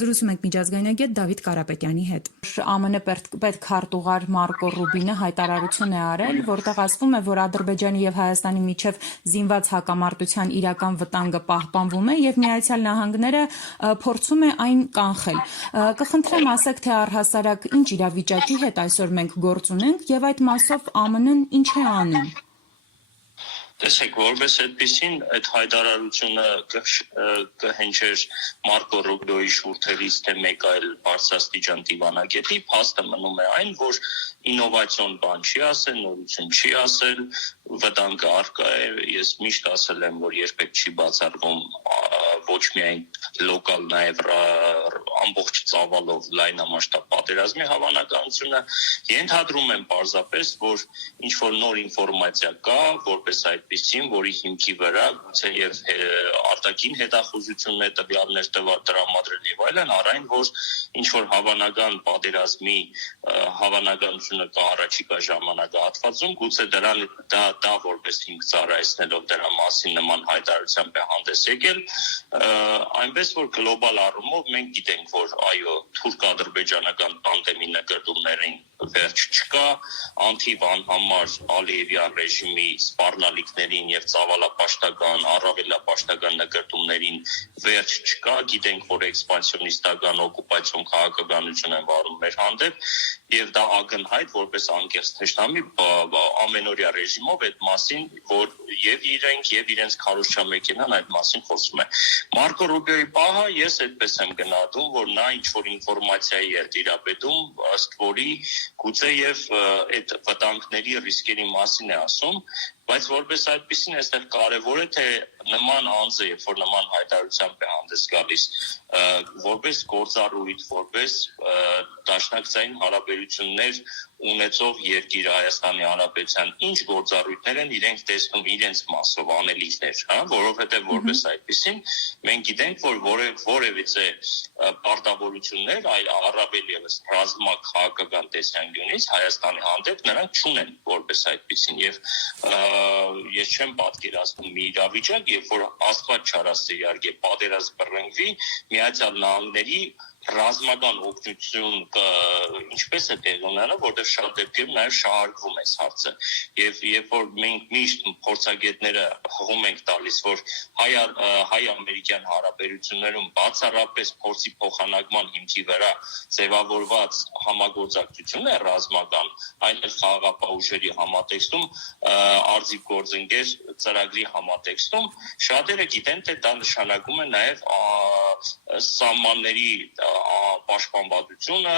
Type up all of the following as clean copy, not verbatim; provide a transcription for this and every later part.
Զրուցում ենք միջազգայնագետ Դավիթ Կարապետյանի հետ։ ԱՄՆ պետքարտուղար Մարկո Ռուբինը հայտարարություն է արել, որտեղ ասվում է, որ Ադրբեջանի եւ Հայաստանի միջև զինված հակամարտության իրական վտանգը պահպանվում է եւ Միացյալ Նահանգները փորձում է այն կանխել։ Կխնդրեմ ասեք, թե առհասարակ ինչ իրավիճակի հետ այսօր մենք գործ ունենք եւ այդ մասով ԱՄՆ-ն ինչ է անում։ Տեսեք, որպես այդպեսին այդ հայտարարությունը կհնչեր Մարկո Ռուբիոյի շուրթերից թե մեկ այլ բարձրաստիճան դիվանագետի, փաստը մնում է այն, որ ինովացիոն բան չի ասել, նորություն չի ասել, վտանգը առկա է, ես միշտ ասել եմ, որ երբեք չի բացառվում ոչ միայն լոկալ, նաև ամբողջ ծավալով լայնամասշտաբ պատերազմի հավանականությունը, ենթադրում եմ պարզապես, որ ինչ-որ նոր ինֆորմացիա կա, որպես այդպիսին, որի հիմքի վրա գուցե եւ արտաքին հետախուզություններ տվյալներ տրամադրել եւ այլն, առայն որ ինչ-որ հավանական պատերազմի հավանականությունը կա առաջիկա ժամանակահատվածում, գուցե դա որպես հիմք ծառայեցնելով դրա մասին նման հայտարարությամբ է հանդես եկել, այնպես որ գլոբալ առումով մենք գիտենք, որ այո, թուրք-ադրբեջանական տանդեմի նկատումներին վերջ չկա, անթիվ անհամար Ալիևյան ռեժիմի սպառնալիքներին եւ ծավալապաշտական, առավելապաշտական նկատումներին վերջ չկա, գիտենք, որ էքսպանսիոնիստական օկուպացիոն քաղաքականություն են վարում մեր հանդեպ եւ դա ակնհայտ որպես անկեղծ թշնամի ամենօրյա ռեժիմով այդ մասին, որ եւ իրենք եւ իրենց քարոզչամեքենան այդ մասին խոսում է։ Մարկո Ռուբիոյի պահը ես այդպես եմ գնահատում, որ նա ինչ-որ ինֆորմացիայի է տիրապետում, ըստ որի գուցե եւ այդ վտանգների ռիսկերի մասին է ասում, բայց որպես այդպեսին այստեղ կարևոր է, թե նման անձը, երբ որ նման հայտարարությամբ է հանդես գալիս, որպես գործառույթ, որպես դաշնակցային հարաբերություններ ունեցող երկիր Հայաստանի Հանրապետության ինչ գործառույթներ են իրենք տեսնում իրենց մասով անելիքներ, որովհետև որպես այդպեսին մենք գիտենք, որ որևիցե պարտավորություններ, այլ առավել ևս ռազմաքաղաքական տեսանկյունից Հայաստանի հանդեպ նրանք չունեն որպես այդպեսին եւ ես չեմ պատկերացնում մի իրավիճակ, երբ որ աստված չարասցի իհարկե պատերազմ բռնվի Միացյալ Նահանգների ռազմական օգնություն ինչպես է տեղի ունենալու, որտեղ շատ դեպքերում նաև շահարկվում է հարցը։ Եվ երբ որ մենք միշտ փորձագետները հղում ենք տալիս, որ հայ-ամերիկյան հարաբերություններում բացառապես փորձի փոխանակման հիմքի վրա ձևավորված համագործակցություն է ռազմական, այն էլ խաղաղապահ ուժերի համատեքստում, արձիվ գործընկեր ծրագրի համատեքստում, շատերը գիտեն, թե դա նշանակում է նաև սահմանների պաշտպանվածությունը,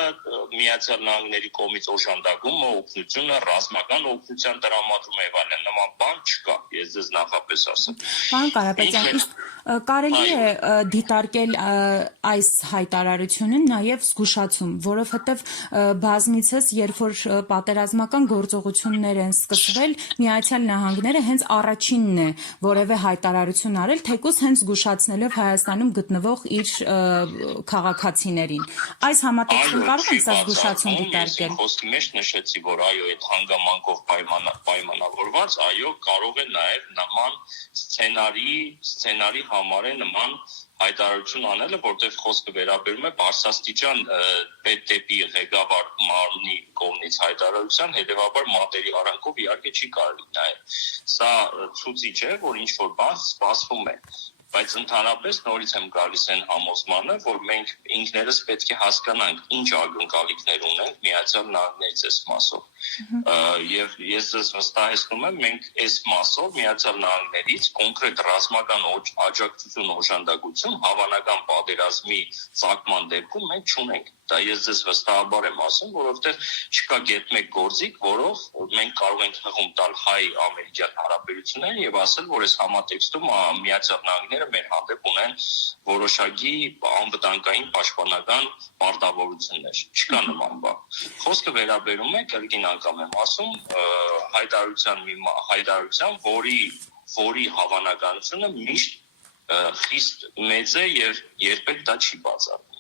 Միացյալ Նահանգների կողմից օժանդակումը, օգնությունը, ռազմական օգնության տրամադրումը եւ այլն, նման բան չկա, ես ձեզ նախապես ասեմ։ Պարոն Կարապետյան, կարելի է դիտարկել այս հայտարարությունը նաև զգուշացում, որովհետև բազմիցս, երբ որ պատերազմական գործողություններ են սկսվել, Միացյալ Նահանգները հենց առաջինն է որևէ հայտարարություն արել, թեկուզ հենց զգուշացնելով Հայաստանում գտնվող իր քաղաքացիներին։ Այս համատեքստում կարող ենք սա զգուշացում դիտարկել։ Ես խոսքի մեջ նշեցի, որ այո, այդ հանգամանքով պայմանավորված, այո, կարող է նաև նման սցենարի համար է նման հայտարարություն անելը, որտեղ խոսքը վերաբերում է բարձրաստիճան պետդեպի ղեկավար մարմնի կողմից հայտարարության, հետևաբար մատերի արանքով իհարկե չի կարելի նայել։ Սա ցույց է, որ ինչ-որ բան սպասվում է։ Բայց ընդհանրապես նորից եմ գալիս այն համոզմանը, որ մենք ինքներս պետք է հասկանանք ինչ ակնկալիքներ ունենք Միացյալ Նահանգներից այս մասով։ Եվ ես ձեզ վստահեցնում եմ, մենք այս մասով Միացյալ Նահանգներից կոնկրետ ռազմական աջակցություն, օժանդակություն հավանական պատերազմի ցակման դեպքում մենք չունենք։ Դա ես ձեզ վստահաբար եմ ասում, որովհետև չկա գետ մեկ գործիք, որով մենք կարող ենք հղում տալ հայ-ամերիկյան հարաբերություններին եւ ասել, որ այս համատեքստում Միացյալ Նահանգները մեր հանդեպ ունեն որոշակի անվտանգային պաշտպանական պարտավորություններ։ Չկա նման բան։ Խոսքը վերաբերում է, կրկին անգամ եմ ասում, հայտարարության, որի հավանականությունը միշտ խիստ մեծ է եւ երբեք դա չի բացառվում։